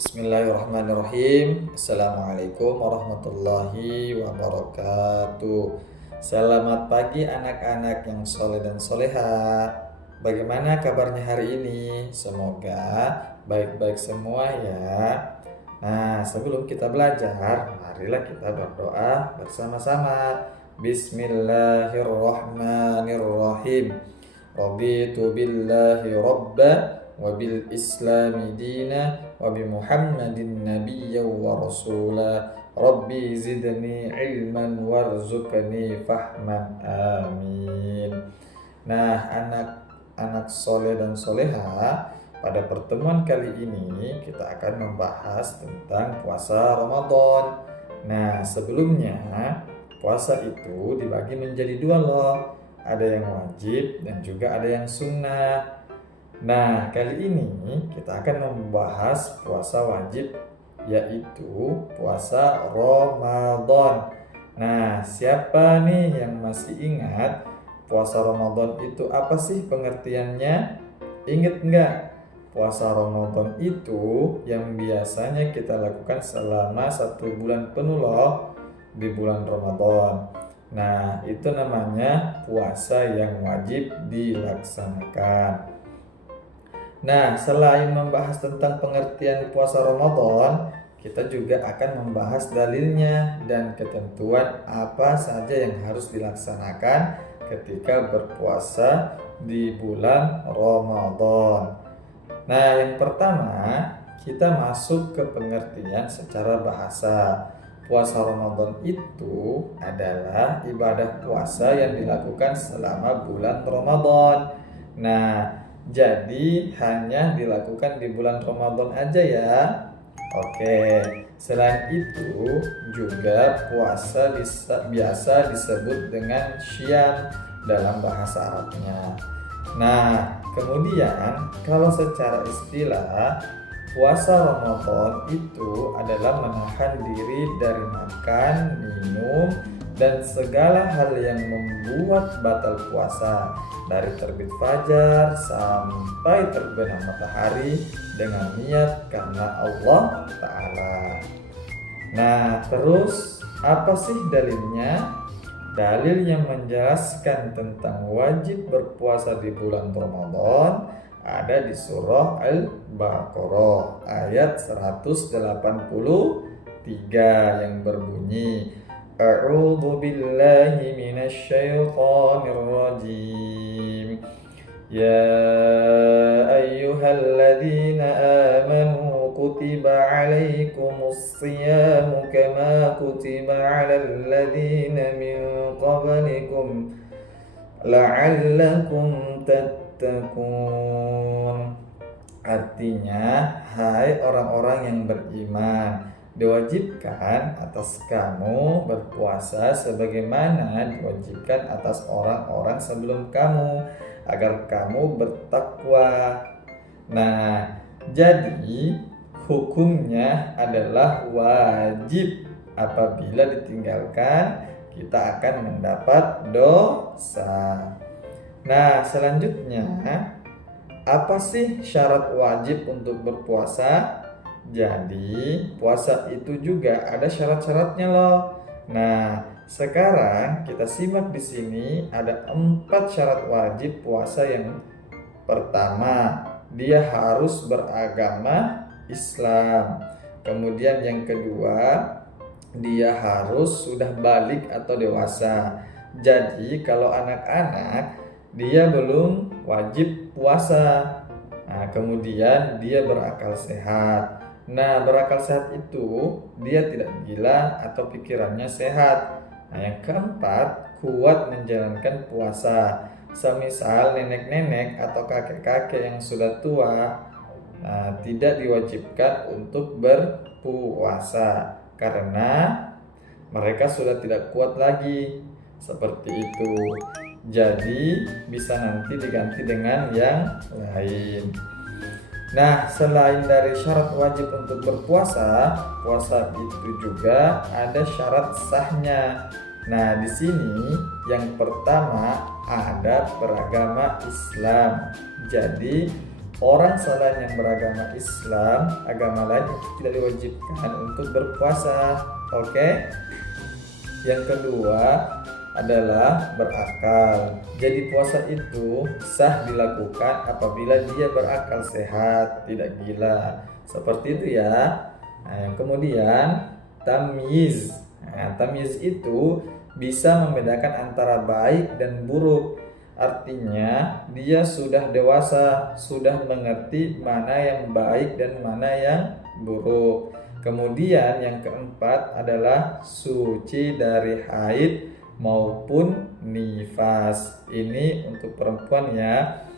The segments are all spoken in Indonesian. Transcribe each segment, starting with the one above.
Bismillahirrahmanirrahim. Assalamualaikum warahmatullahi wabarakatuh. Selamat pagi anak-anak yang soleh dan soleha. Bagaimana kabarnya hari ini? Semoga baik-baik semua ya. Nah, sebelum kita belajar, marilah kita berdoa bersama-sama. Bismillahirrahmanirrahim. Raditu billahi rabba wa bil islami dina wa bi muhammadin nabiyya wa rasula rabbi zidni ilman warzuqni fahman amin. Nah, anak-anak soleh dan soleha, pada pertemuan kali ini kita akan membahas tentang puasa Ramadan. Nah, sebelumnya puasa itu dibagi menjadi dua loh. Ada yang wajib dan juga ada yang sunnah. Nah, kali ini kita akan membahas puasa wajib, yaitu puasa Ramadan. Nah, siapa nih yang masih ingat puasa Ramadan itu apa sih pengertiannya? Ingat nggak? Puasa Ramadan itu yang biasanya kita lakukan selama 1 bulan penuh loh di bulan Ramadan. Nah, itu namanya puasa yang wajib dilaksanakan. Nah, selain membahas tentang pengertian puasa Ramadan, kita juga akan membahas dalilnya dan ketentuan apa saja yang harus dilaksanakan ketika berpuasa di bulan Ramadan. Nah, yang pertama, kita masuk ke pengertian secara bahasa. Puasa Ramadan itu adalah ibadah puasa yang dilakukan selama bulan Ramadan. Nah, jadi hanya dilakukan di bulan Ramadan aja ya. Oke, selain itu juga puasa biasa disebut dengan syam dalam bahasa Arabnya. Nah, kemudian kalau secara istilah, puasa Ramadan itu adalah menahan diri dari makan, minum, dan segala hal yang membuat batal puasa dari terbit fajar sampai terbenam matahari dengan niat karena Allah Ta'ala. Nah, terus apa sih dalilnya? Dalil yang menjelaskan tentang wajib berpuasa di bulan Ramadan ada di surah Al-Baqarah ayat 183 yang berbunyi, A'udzu billahi minasy syaithanir rajim. Ya ayyuhalladzina amanu kutiba 'alaikumus shiyamu kama kutiba 'alal ladzina min qablikum la'allakum tattaqun. Artinya, hai orang-orang yang beriman, diwajibkan atas kamu berpuasa sebagaimana diwajibkan atas orang-orang sebelum kamu, agar kamu bertakwa. Nah, jadi hukumnya adalah wajib. Apabila ditinggalkan, kita akan mendapat dosa. Nah, selanjutnya, apa sih syarat wajib untuk berpuasa? Jadi, puasa itu juga ada syarat-syaratnya loh. Nah, sekarang kita simak di sini ada 4 syarat wajib puasa. Yang pertama, dia harus beragama Islam. Kemudian yang kedua, dia harus sudah balik atau dewasa. Jadi, kalau anak-anak, dia belum wajib puasa. Nah, kemudian dia berakal sehat. Nah, berakal sehat itu dia tidak gila atau pikirannya sehat. Nah, yang keempat, kuat menjalankan puasa. Semisal nenek-nenek atau kakek-kakek yang sudah tua, nah, tidak diwajibkan untuk berpuasa karena mereka sudah tidak kuat lagi. Seperti itu. Jadi bisa nanti diganti dengan yang lain. Nah, selain dari syarat wajib untuk berpuasa, puasa itu juga ada syarat sahnya. Nah, di sini yang pertama ada beragama Islam. Jadi orang selain yang beragama Islam, agama lain itu tidak diwajibkan untuk berpuasa. Oke. Yang kedua adalah berakal. Jadi puasa itu sah dilakukan apabila dia berakal sehat, tidak gila. Seperti itu ya. Nah, yang kemudian tamyiz. Nah, tamyiz itu bisa membedakan antara baik dan buruk. Artinya dia sudah dewasa, sudah mengerti mana yang baik dan mana yang buruk. Kemudian yang keempat adalah suci dari haid maupun nifas. Ini untuk perempuan ya.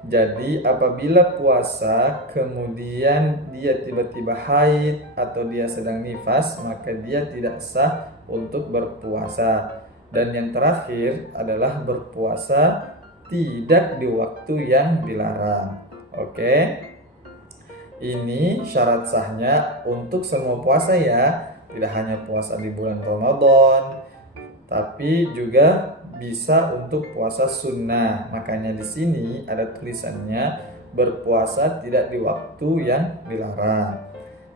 Jadi apabila puasa kemudian dia tiba-tiba haid atau dia sedang nifas, maka dia tidak sah untuk berpuasa. Dan yang terakhir adalah berpuasa tidak di waktu yang dilarang. Oke. Ini syarat sahnya untuk semua puasa ya. Tidak hanya puasa di bulan Ramadan, tapi juga bisa untuk puasa sunnah. Makanya di sini ada tulisannya berpuasa tidak di waktu yang dilarang.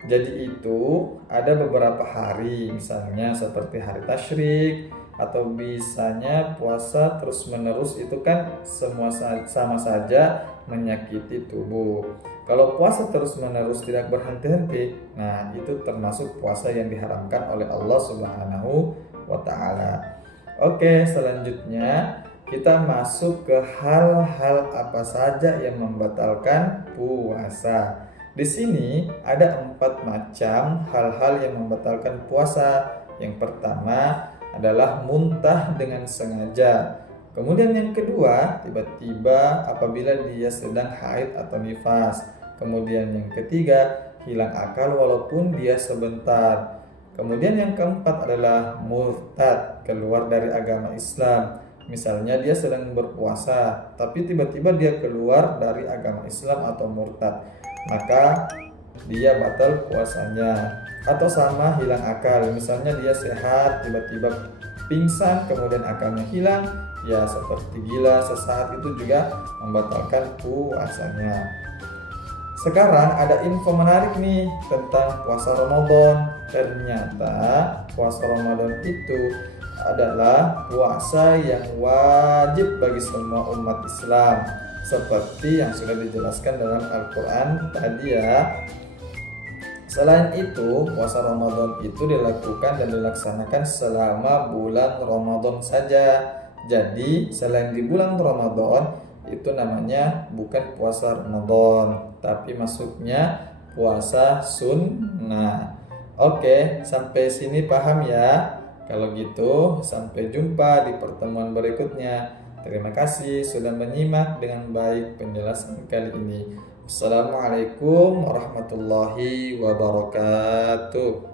Jadi itu ada beberapa hari, misalnya seperti hari tasyrik, atau bisanya puasa terus menerus, itu kan semua sama saja menyakiti tubuh. Kalau puasa terus menerus tidak berhenti-henti, nah itu termasuk puasa yang diharamkan oleh Allah Subhanahu wa ta'ala. Oke, selanjutnya kita masuk ke hal-hal apa saja yang membatalkan puasa. Di sini ada 4 macam hal-hal yang membatalkan puasa. Yang pertama adalah muntah dengan sengaja. Kemudian yang kedua, tiba-tiba apabila dia sedang haid atau nifas. Kemudian yang ketiga, hilang akal walaupun dia sebentar. Kemudian yang keempat adalah murtad, keluar dari agama Islam. Misalnya dia sedang berpuasa, tapi tiba-tiba dia keluar dari agama Islam atau murtad, maka dia batal puasanya. Atau sama hilang akal, misalnya dia sehat tiba-tiba pingsan kemudian akalnya hilang, ya seperti gila sesaat, itu juga membatalkan puasanya. Sekarang ada info menarik nih tentang puasa Ramadan. Ternyata puasa Ramadan itu adalah puasa yang wajib bagi semua umat Islam, seperti yang sudah dijelaskan dalam Al-Quran tadi ya. Selain itu, puasa Ramadan itu dilakukan dan dilaksanakan selama bulan Ramadan saja. Jadi, selain di bulan Ramadan, itu namanya bukan puasa Ramadan, tapi masuknya puasa sunnah. Oke, sampai sini paham ya? Kalau gitu, sampai jumpa di pertemuan berikutnya. Terima kasih sudah menyimak dengan baik penjelasan kali ini. Assalamualaikum warahmatullahi wabarakatuh.